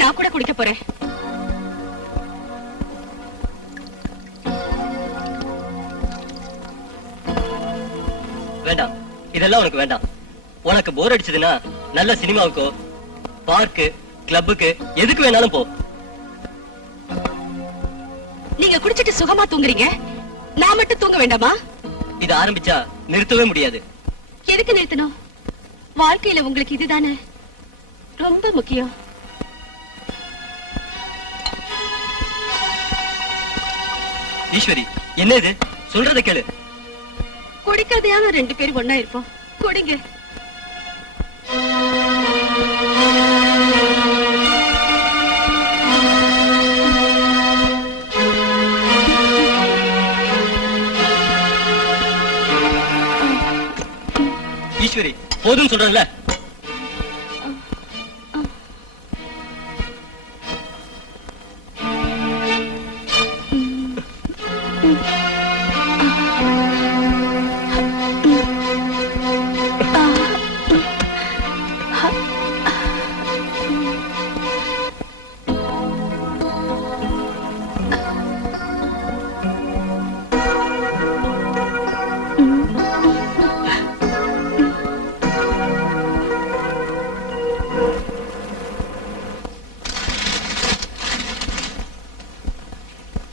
நான் கூட குடிக்க போறேன். வேண்டாம், இதெல்லாம் உனக்கு வேண்டாம். உனக்கு போர் அடிச்சதுன்னா நல்ல சினிமாவுக்கோ பார்க்கு கிளப்புக்கு எதுக்கு வேணாலும் போ. நீங்க குடிச்சிட்டு சுகமா தூங்குறீங்க, நான் மட்டும் தூங்க வேண்டாமா? இது ஆரம்பிச்சா நிறுத்தவே முடியாது. எதுக்கு நிறுத்தணும்? வாழ்க்கையில உங்களுக்கு இதுதானே ரொம்ப முக்கியம். ஈஸ்வரி, என்ன இது? சொல்றத கேளு. குடிக்கிறதையான 2 பேரும் ஒன்னா இருப்போம். குடிங்க. ஈஸ்வரி, போதும் சொல்றேன்ல.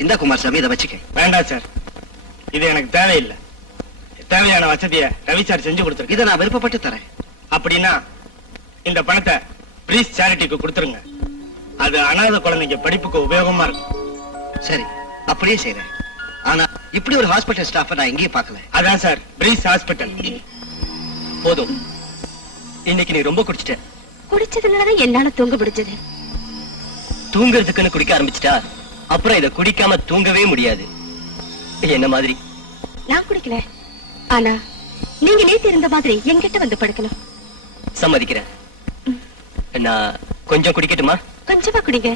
இந்த குமாரசாமி இதை வச்சுக்க. வேண்டாம் சார், இது எனக்கு தேவையில்லை. தேவையான வசதியை ரவி சார் செஞ்சு கொடுத்துருக்கு. இதை நான் விருப்பப்பட்டு தரேன். அப்படின்னா இந்த பணத்தை பிரீஸ் சேரிட்டிக்கு கொடுத்துருங்க. அது அனாதை குழந்தைங்க படிப்புக்கு உபயோகமா இருக்கும். சரி, அப்படியே செய்றேன். ஆனா இப்படி ஒரு ஹாஸ்பிட்டல் ஸ்டாஃப் நான் எங்கேயும் பார்க்கல. அதான் சார் பிரீஸ் ஹாஸ்பிட்டல். போதும், இன்னைக்கு நீ ரொம்ப குடிச்சிட்ட. குடிச்சதுனாலதான் என்னால தூங்க முடிஞ்சது. தூங்குறதுக்குன்னு குடிக்க ஆரம்பிச்சிட்டா அப்புறம் இதை குடிக்காம தூங்கவே முடியாது. என்ன மாதிரி நான் குடிக்கல, ஆனா நீங்க நேத்து இருந்த மாதிரி என்கிட்ட வந்து படுக்கணும். சம்மதிக்கிறேன். நான் கொஞ்சம் குடிக்கட்டுமா? கொஞ்சமா குடிங்க.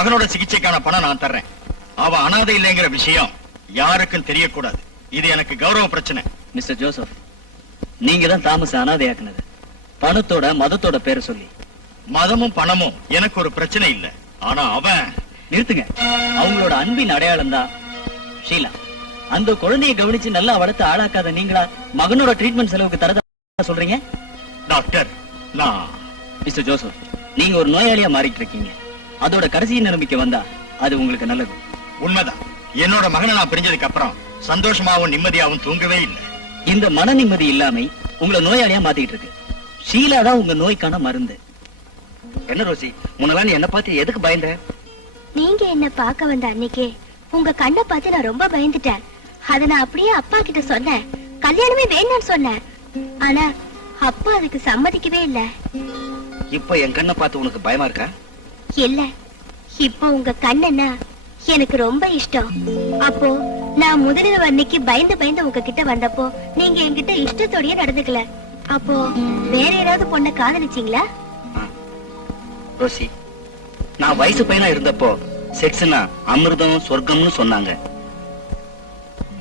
மகனோட சிகிச்சைக்கான பணம் நான் தர்றேன். அவ அனாதை இல்லைங்கிற விஷயம் யாருக்கும் தெரியக்கூடாது. இது எனக்கு கௌரவ பிரச்சனை. மிஸ்டர் ஜோசப், நீங்க தான் தாமஸ் அனாதையாக்குனது. பணத்தோட மதத்தோட பேரை சொல்லி. மதமும் பணமும் எனக்கு ஒரு பிரச்சனை இல்ல. ஆனா அவன். நிறுத்துங்க. அவங்களோட அன்பின் அடையாளம் தான் ஷீலா. அந்த குழந்தையை கவனிச்சு நல்லா வளர்த்து ஆளாக்காத நீங்களா மகனோட ட்ரீட்மெண்ட் செலவுக்கு தரதா சொல்றீங்க? டாக்டர், நான். மிஸ்டர் ஜோசப், நீங்க ஒரு நோயாளியா மாறிட்டு இருக்கீங்க. அதோட கடைசி நிலைமைக்கு வந்தா அது உங்களுக்கு நல்லது. உண்மைதான். என்னோட மகனை நான் பிரிஞ்சதுக்கு அப்புறம் சந்தோஷமாவும் நிம்மதியாவும் தூங்கவே இல்லை. இந்த மன நிம்மதி இல்லாம உங்களை நோயாளியா மாத்திட்டு இருக்கு. ஷீலா தான் உங்க நோய்க்கான மருந்து. என்ன ரோசி, முன்னெல்லாம் நீ என்ன பார்த்து எதுக்கு பயந்த? நீங்க என்ன பார்க்க வந்த அன்னைக்கே உங்க கண்ணை பார்த்து நான் ரொம்ப பயந்துட்டேன். அத நான் அப்படியே அப்பா கிட்ட சொன்னேன். கல்யாணமே வேண்டாம்னு சொன்னேன். ஆனா அப்பா அதுக்கு சம்மதிக்கவே இல்ல. இப்ப என் கண்ணை பார்த்து உனக்கு பயமா இருக்கா? இல்ல, இப்போ உங்க கண்ணன்னா எனக்கு ரொம்ப இஷ்டம். அப்போ நான் முதலிரவு அன்னைக்கு பயந்து பயந்து உங்ககிட்ட வந்தப்போ நீங்க என்கிட்ட இஷ்டத்தோடயே நடந்துக்கல. அப்போ வேற ஏதாவது பொண்ணை காதலிச்சீங்களா? ரோசி, நான் வயசு பையனா இருந்தப்போ செக்ஸ்னா அமிர்தம் சொர்க்கம்னு சொன்னாங்க.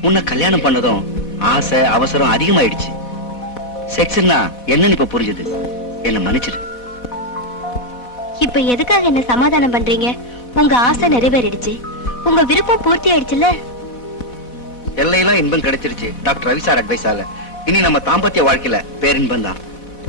உன்னை கல்யாணம் பண்ணதும் ஆசை அவசரம் அதிகமாயிடுச்சு. செக்ஸ்னா என்னன்னு இப்ப புரிஞ்சுது. என்ன மன்னிச்சிடு. இப்ப எதுக்காக என்ன சமாதானம் பண்றீங்க? உங்க ஆசை நிறைவேறிடுச்சு, உங்க விருப்பம் பூர்த்தி ஆயிடுச்சுல்ல. எல்லையெல்லாம் இன்பம் கிடைச்சிருச்சு டாக்டர் ரவி சார் அட்வைஸால. இனி நம்ம தாம்பத்திய வாழ்க்கையில பேரின்பம் தான்.